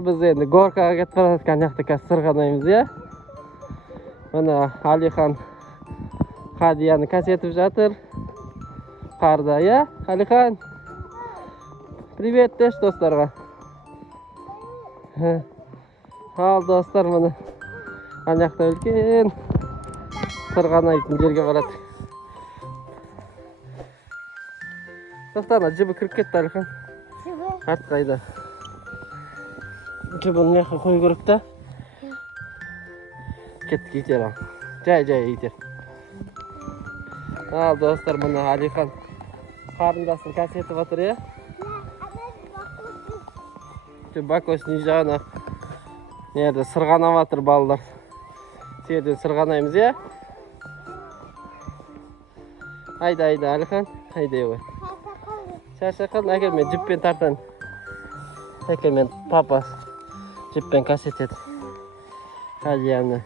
Biz endi Gorkaga ketib borayotgan yoqda sirg'anaymiz ya. Mana Alixon Hadiyani kashetib жатыр. Qarda ya, Alixon. Привет desh do'stlarga. Hal do'stlar mana anayoqda ulkan sirg'anaydigan yerga boradi. To'xtana, jibi kirib ketdi Alixon. Art qayda? Jibini yoqqa qo'yib ko'ribdi. Ketdik yiteram. Joy yiter. Al do'stlar, mana Alixon qarindasini kashetib o'tir ya. Bakosning jana. Nerede sirg'anavatır balalar. Yerden sirg'anaymiz ya. Hayda Alixon, hayda yo'q. Charchaqan aka men jippen tartan. Aka men papas jippen kashetadi. Hadiyani.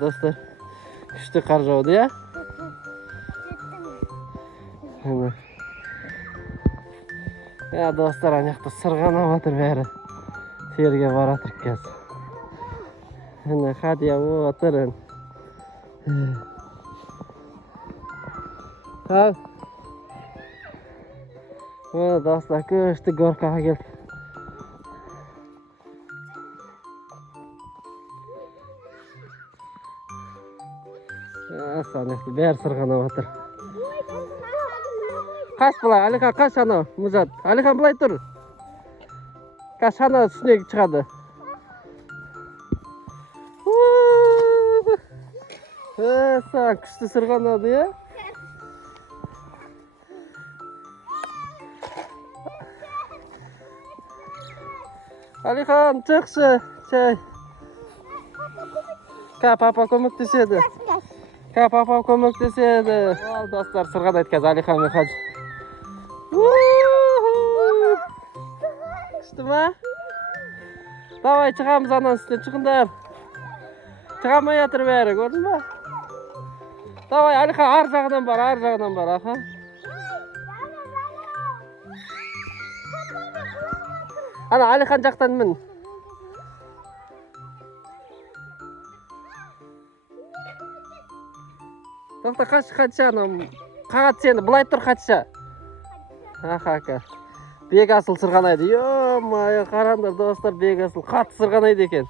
Do'stlar. Kuchli qor yog'di ya. Ya do'stlar, anayoqda sirg'anavatır bari. Yerga boratir ekan. Ana hadiya o'tirin. Ha. Mana do'stlar, kuchli Gorkaga keldi. Anayoqda bari sirg'anavatır. Kaç bulay, Alixon kaç ana Muzat. Alixon bulay tur. Kaç ana üstüne çıkardı. Sen kışta sırganadı ya. Alixon çıksı. Papa ko'maklashadi. Papa ko'maklashadi. Al do'stlar, sirg'ada etkaz Alixon haj. Çıktı Davay çıkamız anan üstüne, çıkınlar. Çıkamayatır beri, gördün mü? Davay Alixon ar жағынан бар, aha. Ana Alixon жақтан мін. Тоқта, қачша анам. Қағат сені, бұлай тұр қачша. Аха. Бек асыл сырғанайды. Йо-майо, қараңдар достар, бек асыл қатты сырғанайды екен.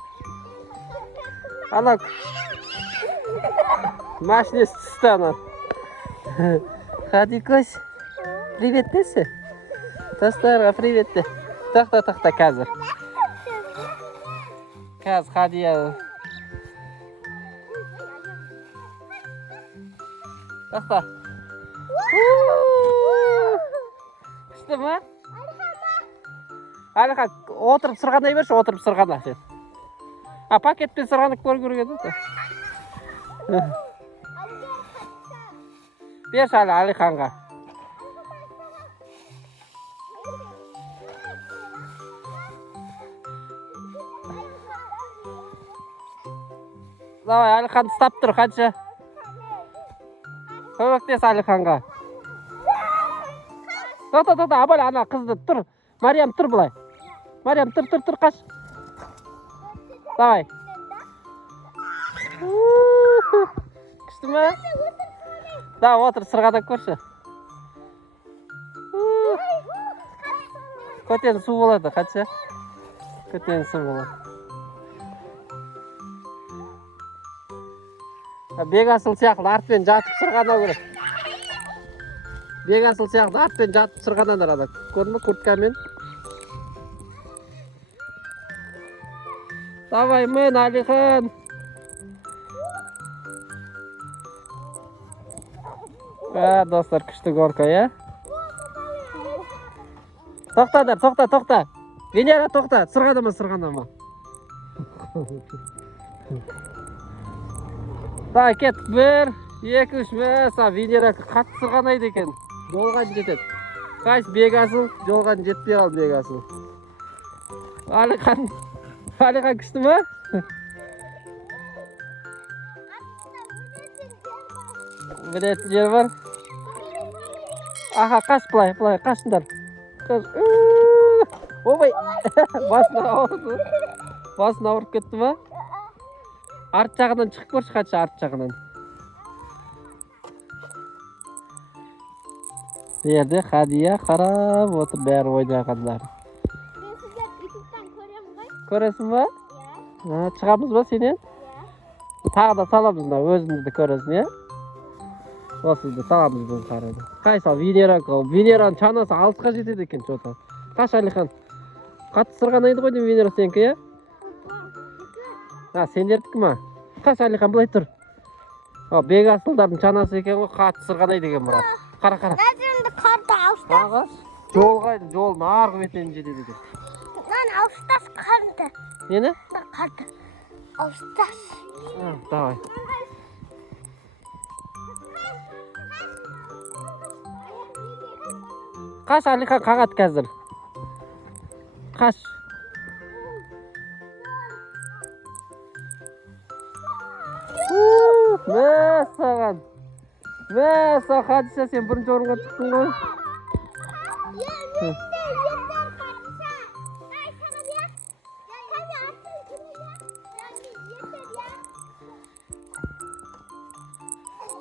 Ана машинесі түсті ана. Хадикос, привет десі. Достарға привет де. Тоқта, қазір. Қазір Хадия. Тоқта. Күшті ма? Алixon, отырып сырғанай берші, отырып сырғана сен. Пакетпен сырғанып көргенде. Берші Alixonға. Давай, Alixon ұстап тұр, қанша. Көмектес Alixonға. Тоқта, абал ана қызды тұр. Мариям, тұр бұлай. Мариям, тұр, қаш. Давай. Күшті ме? Да, отыр, сырғадап көрші. Көтен су болады, қанша? Көтен су болады. Бек асыл сияқты артпен жатып сырғанау керек. Бек асыл сияқты артпен жатып сырғанандар ада. Көрдің ме курткамен? Давай мен, Alixon. Достар, күшті Горка, я? Тоқта. Венера, тоқта. Сырғанама. Да, кет, 1, 2, 3, мәса, Венера қатты сырғанайды екен. Жолған жетеді. Қайс бек асыл, жолған жетпей ал бек асыл. Alixon күшті ме? Білет жер бар. Аха, қаш бұлай, қашындар. Ойбай. Басына ауырды. Басына ауырып кетті ма? Арт жағынан шығып көрші Хатиша, арт жағынан. Берде Хадия қарап отыр бәрі ойнағандар. Мен сіздер ютубтан көремін ғой. Көресің ба? Иә. Шығамыз ба сенен? Тағы да саламыз мына өзіңізді көресің, иә? Осыны саламыз бұл қарайды. Қай сал Венераның чанасы алысқа жетеді екен что-то. Қаш Алихан. Қатты сырғанайды ғой деймін Венера сенікі, иә? Сендердікі ма? Қаш Алихан былай тұр. Бек асылдардың чанасы екен ғой, қатты сырғанайды екен бірақ. Қара. Қазірімді қарды ауыстас. Ағаш, жолын арғы бетінен жетеді екен. Lan ауыстас қарды. Нені? Қарды. Ауыстас. Давай. Қаш Алихан қағат қазір. Қаш. Мә саған. Хатиша, сен бірінші орынға шықтың ғой.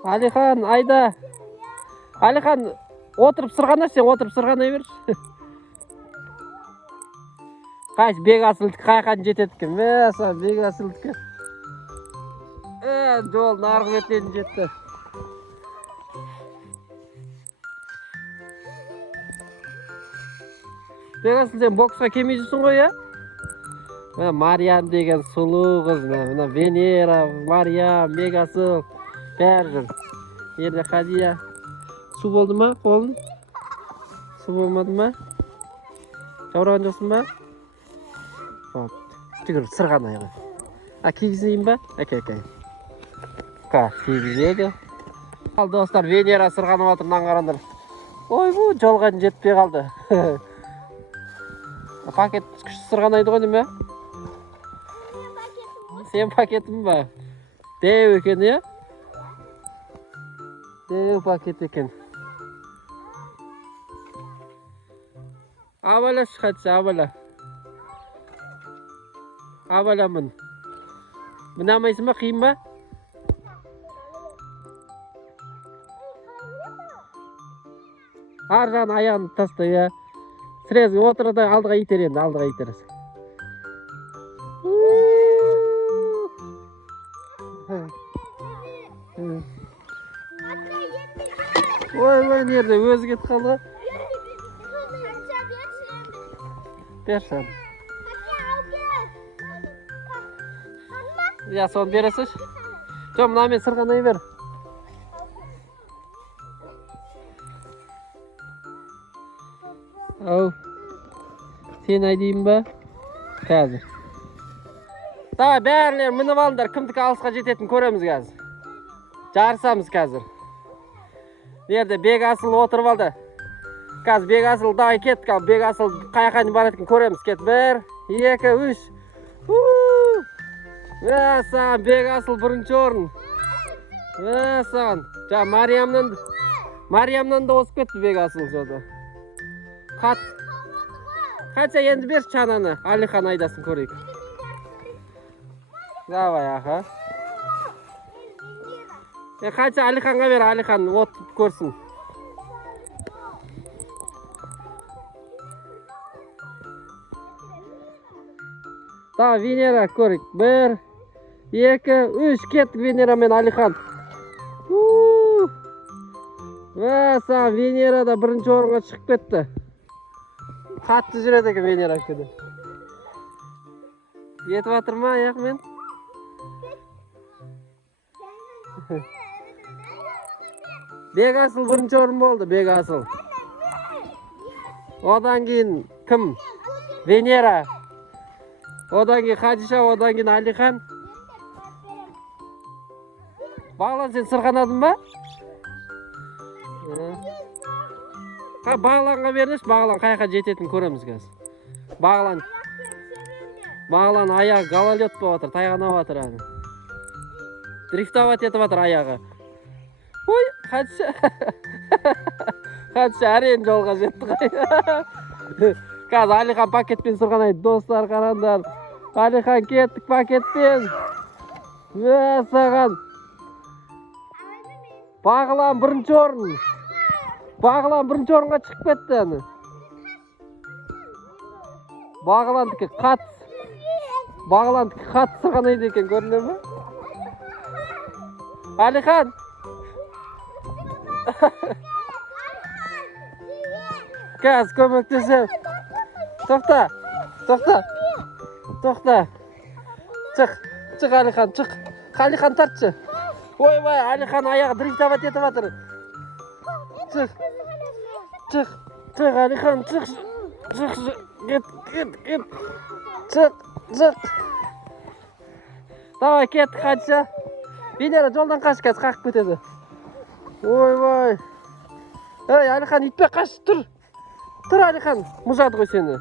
Алихан, айда. Алихан, отырып сырғана, сен отырып сырғанай берші. Қайш, бек асылдық қайқан жетеді екен. Мә саған, бек асылдық. Жолын арғы бетінен жетті. Бек асыл, сен боксқа келмей жүрсің ғой, иә? Мариям деген сұлу қыз. Мына Венера, Мариям, бек асыл. Бәрі жүр. Ерде Хадия. Су болды ма қолың? Су болмады ма? Жаураған жоқсың ба? Түгір, сырғанай ғой. Кигізейін ба? Әке. Кигізеді. Ал достар, Венера сырғанып атырынан қарандар. Ой, бұл жолған жетпей қалды. Пакет күшті сырғанайды ғой дейм, Сен пакетім ба? Деу екен, е? Деу пакет екен. Абаля шығатшы, абаля. Абалямын. Мұнамайсың ба, қиын ба? Ар жағын аяғын таста, е? Сірезгі отырды, алдыға итер енді, алдыға итересің. Ой, нерде, өзі кетіп қалды. Берші. Соны бересіш? Жоқ, мұна мен сырғанай бер. Ау. Сен айдейін ба? Қазір. Давай, бәрілер мініп алыңдар, кімдікі алысқа жететін көреміз қазір. Жарысамыз қазір. Берді, бек асыл отырып алды. Қазір бек асыл давай кет, бек асыл қаяқайын бар еткен көреміз. Кет, 1, 2, 3. Саған бек асыл бірінші орын. Саған. Жа, Мариямнан да осып кетті бек асыл жоды. Қатша енді берші чананы, Алихан айдасын көрейік. Давай, аха. Қатша Алиханға бер, Алихан отып көрсін. Давай, Венера көрейік. 1, 2, 3, кеттік Венера мен Алихан. Саған Венера да бірінші орынға шығып кетті. Қатты жүреді екен Венера көді. Етіп атыр ма аяқмен? Бек асыл бірінші орын болды, бек асыл. Одан кейін кім? Венера. Одан кейін Хатиша, одан кейін Алихан. Бағлан, сен сырғанадың ба? Бағланға беріңіз, Бағлан қайқа жететін көреміз қазір. Бағлан аяғы гололед болып отыр, тайғанап отыр әні. Дрифтовать етіп отыр аяғы. Ой, Хатиша. Хатиша әрең жолға жетті қай. Қазір Алихан пакетпен сырғанайды. Достар, қараңдар. Алихан кеттік пакетпен. Саған. Бағлан бірінші орын. Бағлан бірінші орынға шығып кетті әні. Бағландікі қат. Бағландікі қат сырғанайды екен, көріне ме? Алихан. Қазір көмектесем. Тоқта. Çık Alihan, çık. Alihan tartшы. Ой, Alihan аяғы дрифтовать етіп жатыр. Çık Alihan, çık. Git. Çık. Давай, кеттік, қайтшы. Венера жолдан қаш, қазір қақып кетеді. Ой. Эй, Alihan, итпе қаш, тұр. Тұр, Alihan, мұжады ғой сені.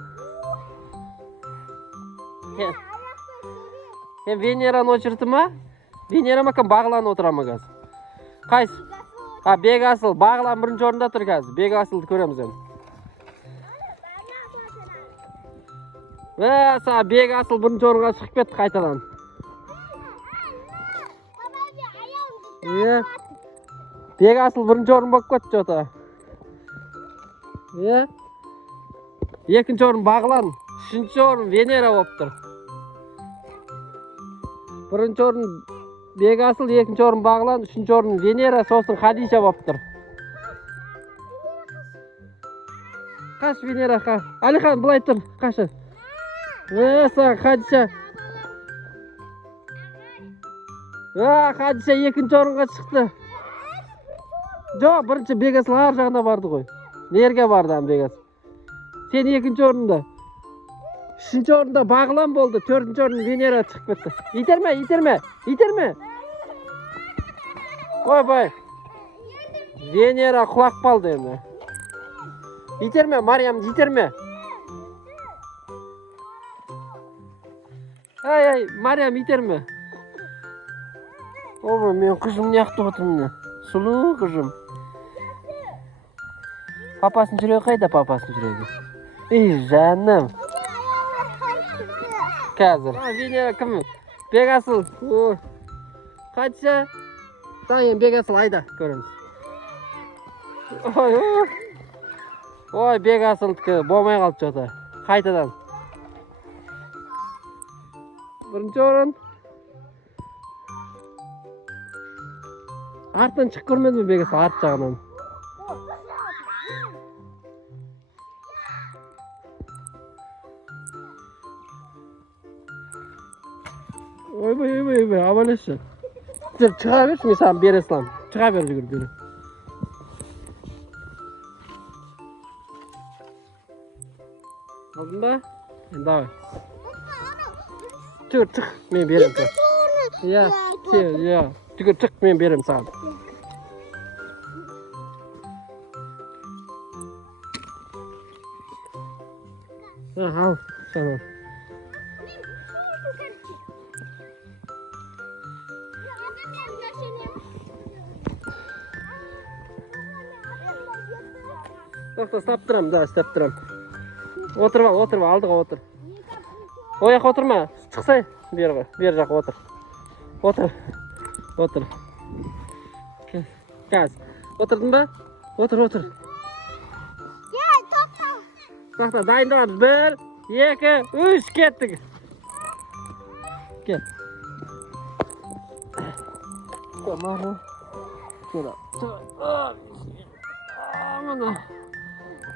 Венераны очырды ма? Венера ма кім Бағлан отыра ма қазір? Қайсы? Бекасыл. Бағлан бірінші орында тұр қазір. Бекасылды көреміз енді. Бекасыл бірінші орынға шығып кетті қайтадан. Бекасыл бірінші орын болып кетті жота. Екінші орын Бағлан, үшінші орын Венера болып тұр. Бірінші орын Бекасыл, екінші орын Бағлан, үшінші орын Венера, сосын Хадиша болып тұр. Қаш Венера, қа. Алихан, бұлай тұр, қашы. Саған Хадиша. Хадиша екінші орынға шықты. Жоқ, бірінші Бекасыл ар жағына барды ғой. Нерге барды Бекасыл? Сен екінші орында. Үшінші орында Бағлан болды, төртінші орын Венера шығып кетті. Итерме. Ой. Венера құлақ қалды енді. Итерме, Мариям, итерме. Мариям, итерме. Ой, мен қызым не ақтып отырмын. Сұлу қызым. Папасын жүрегі қайда, папасын жүрегі? Жаным. Қазір. Венера кім? Бекасыл. Қайтшы? Таңен Бекасыл айда көреміз. Ой, Бекасылдікі болмай қалды жота. Қайтадан. Бірінші орын. Арттан шық көрмеді ме Бекасыл арт жағынан? Ой, абалеші. Шыға берші, мен саған бере салам. Шыға бер жүгір. Алдың ба? Давай. Жүгір, шық, мен берем саған. Жүгір, шық, мен берем саған. Ал, шанам. Тоқта, стап тұрам. Отырма, алдыға отыр. Ояқ отырма, шықсай. Бер жаққа отыр. Отыр. Қаз, отырдың ба? Отыр. Тоқта, дайындығамыз. 1, 2, 3, кеттік. Кет.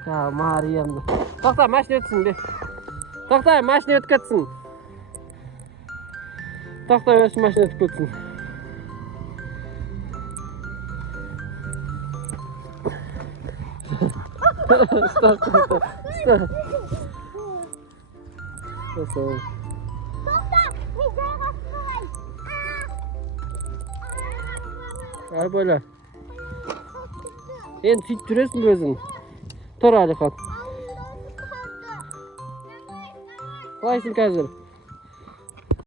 Мариямды. Тоқта, машина өтсін бе. Тоқта, машина өтіп кетсін. Тоқта, машина өтіп кетсін. Ай, бойла. Енді сөйтіп жүресің өзің. Тұр, Алихан. Қалайсың қазір?